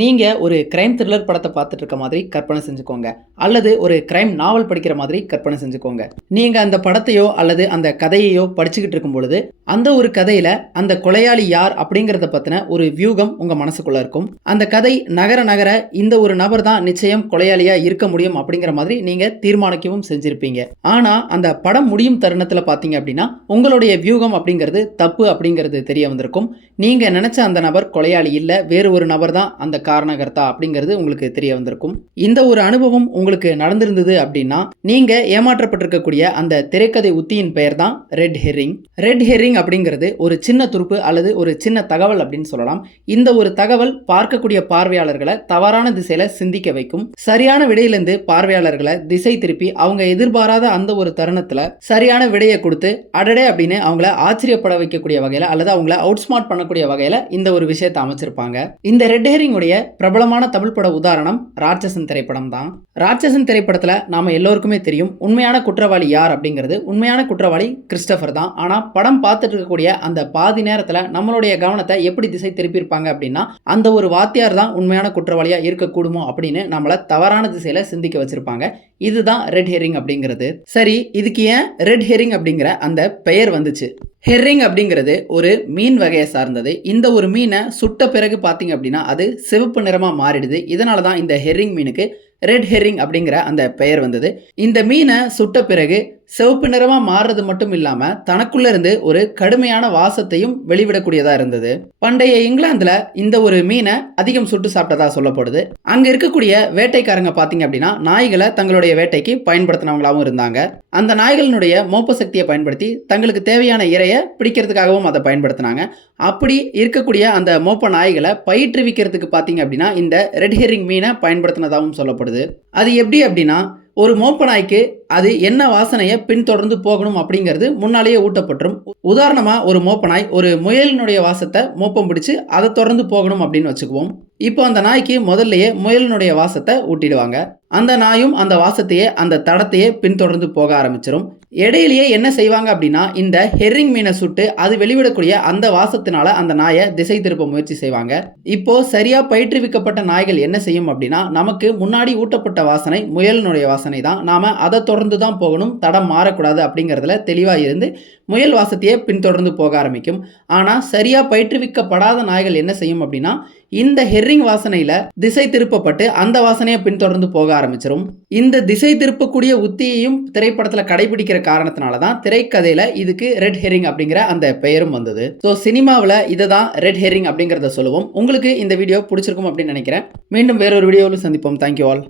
நீங்க ஒரு crime thriller படத்தை பார்த்துட்டு இருக்க மாதிரி கற்பனை செஞ்சுக்கோங்க. அல்லது ஒரு கிரைம் நாவல் படிக்கிற மாதிரி கற்பனை செஞ்சுக்கோங்க. நீங்க அந்த படத்தையோ அல்லது அந்த கதையையோ படிச்சுக்கிட்டு இருக்கும் பொழுது, அந்த ஒரு கதையில அந்த கொலையாளி யார் அப்படிங்கிறத பத்தின ஒரு வியூகம் உங்க மனசுக்குள்ள இருக்கும். அந்த கதை நகர நகர இந்த ஒரு நபர் தான் நிச்சயம் கொலையாளியா இருக்க முடியும் அப்படிங்கிற மாதிரி நீங்க தீர்மானிக்கவும் செஞ்சிருப்பீங்க. ஆனா அந்த படம் முடியும் தருணத்துல பாத்தீங்க அப்படின்னா உங்களுடைய வியூகம் அப்படிங்கிறது தப்பு அப்படிங்கிறது தெரிய வந்திருக்கும். நீங்க நினைச்ச அந்த நபர் கொலையாளி இல்ல, வேறு ஒரு நபர் தான் அந்த காரணகர்த்தா அப்படிங்கிறது உங்களுக்கு தெரிய வந்திருக்கும். இந்த ஒரு அனுபவம் உங்களுக்கு நடந்திருந்தது அப்படின்னா நீங்க ஏமாற்றப்பட்டிருக்கக்கூடிய அந்த திரைக்கதை உத்தியின் பெயர் தான் ரெட் ஹெரிங். ரெட் ஹெரிங் அப்படிங்கிறது ஒரு சின்ன துருப்பு அல்லது ஒரு சின்ன தகவல் அப்படின்னு சொல்லலாம். இந்த ஒரு தகவல் பார்க்கக்கூடிய பார்வையாளர்களை தவறான திசையில சிந்திக்க வைக்கும். சரியான விடையிலிருந்து பார்வையாளர்களை திசை திருப்பி அவங்க எதிர்பாராத அந்த ஒரு தருணத்துல சரியான விடையை கொடுத்து அடடே அப்படின்னு அவங்கள ஆச்சரியப்பட வைக்கக்கூடிய வகையில அல்லது அவங்கள அவுட்ஸ்மார்ட் பண்ணக்கூடிய வகையில இந்த ஒரு விஷயத்தை அமைச்சிருப்பாங்க. இந்த ரெட் ஹெரிங் உடைய பிரபலமான தமிழ் பட உதாரணம் ராட்சசன் திரைப்படம் தான். ராட்சசன் திரைப்படத்துல நாம எல்லோருக்குமே தெரியும் உண்மையான குற்றவாளி யார் அப்படிங்கிறது. உண்மையான குற்றவாளி கிறிஸ்டபர் தான். ஆனா படம் பார்த்துட்டு இருக்கக்கூடிய அந்த பாதி நேரத்துல நம்மளுடைய கவனத்தை எப்படி திசை திருப்பியிருப்பாங்க அப்படின்னா அந்த ஒரு வாத்தியார் தான் உண்மையான குற்றவாளியா இருக்கக்கூடுமோ அப்படின்னு நம்மள தவறான திசையில சிந்திக்க வச்சிருப்பாங்க. இதுதான் ரெட் ஹெரிங் அப்படிங்கிறது. சரி, இதுக்கு ஏன் ரெட் ஹெரிங் அப்படிங்கிற அந்த பெயர் வந்துச்சு? ஹெர்ரிங் அப்படிங்கிறது ஒரு மீன் வகையை சார்ந்தது. இந்த ஒரு மீனை சுட்ட பிறகு பார்த்தீங்க அப்படின்னா அது சிவப்பு நிறமாக மாறிடுது. இதனால தான் இந்த ஹெர்ரிங் மீனுக்கு ரெட் ஹெர்ரிங் அப்படிங்கிற அந்த பெயர் வந்தது. இந்த மீனை சுட்ட பிறகு சிவப்பு நிறமா மாறுறது மட்டும் இல்லாம தனக்குள்ள இருந்து ஒரு கடுமையான வாசத்தையும் வெளிவிடக்கூடியதா இருந்தது. பண்டைய இங்கிலாந்துல இந்த ஒரு மீனை அதிகம் சுட்டு சாப்பிட்டதா சொல்லப்படுது. அங்க இருக்கக்கூடிய வேட்டைக்காரங்க பாத்தீங்க அப்படின்னா நாய்களை தங்களுடைய வேட்டைக்கு பயன்படுத்தினவங்களாவும் இருந்தாங்க. அந்த நாய்களினுடைய மோப்ப சக்தியை பயன்படுத்தி தங்களுக்கு தேவையான இரையை பிடிக்கிறதுக்காகவும் அதை பயன்படுத்தினாங்க. அப்படி இருக்கக்கூடிய அந்த மோப்ப நாய்களை பயிற்றுவிக்கிறதுக்கு பாத்தீங்க அப்படின்னா இந்த ரெட் ஹெரிங் மீனை பயன்படுத்தினதாகவும் சொல்லப்படுது. அது எப்படி அப்படின்னா ஒரு மோப்ப நாய்க்கு அது என்ன வாசனையை பின்தொடர்ந்து போகணும் அப்படிங்கிறது முன்னாலேயே ஊட்டப்பட்டுரும். உதாரணமா ஒரு மோப்ப நாய் ஒரு முயலினுடைய வாசத்தை மோப்பம் பிடிச்சு அதை தொடர்ந்து போகணும் அப்படின்னு வச்சுக்குவோம். இப்போ அந்த நாய்க்கு முதல்லயே முயலினுடைய வாசத்தை ஊட்டிடுவாங்க. அந்த நாயும் அந்த வாசத்தையே அந்த தடத்தையே பின்தொடர்ந்து போக ஆரம்பிச்சிடும். இடையிலேயே என்ன செய்வாங்க அப்படின்னா இந்த ஹெர்ரிங் மீனை சுட்டு அது வெளிவிடக்கூடிய அந்த வாசத்தினால அந்த நாயை திசை திருப்ப முயற்சி செய்வாங்க. இப்போ சரியா பயிற்றுவிக்கப்பட்ட நாய்கள் என்ன செய்யும் அப்படின்னா நமக்கு முன்னாடி ஊட்டப்பட்ட வாசனை முயலினுடைய வாசனை தான், நாம அதை தொடர்ந்து தான் போகணும், தடம் மாறக்கூடாது அப்படிங்கிறதுல தெளிவா இருந்து முயல் வாசத்தையே பின்தொடர்ந்து போக ஆரம்பிக்கும். ஆனா சரியா பயிற்றுவிக்கப்படாத நாய்கள் என்ன செய்யும் அப்படின்னா இந்த ஹெர்ரிங் வாசனையில திசை திருப்பப்பட்டு அந்த வாசனையை பின்தொடர்ந்து போக ஆரம்பிச்சிடும். இந்த திசை திருப்பக்கூடிய உத்தியையும் திரைப்படத்துல கடைபிடிக்கிற காரணத்தினால தான் திரைக்கதையில இதுக்கு ரெட் ஹெரிங் அப்படிங்கிற அந்த பெயரும் வந்தது. ஸோ சினிமாவில் இதை தான் ரெட் ஹெரிங் அப்படிங்கிறத சொல்லுவோம். உங்களுக்கு இந்த வீடியோ பிடிச்சிருக்கும் அப்படின்னு நினைக்கிறேன். மீண்டும் வேறொரு வீடியோவில் சந்திப்போம். Thank you all.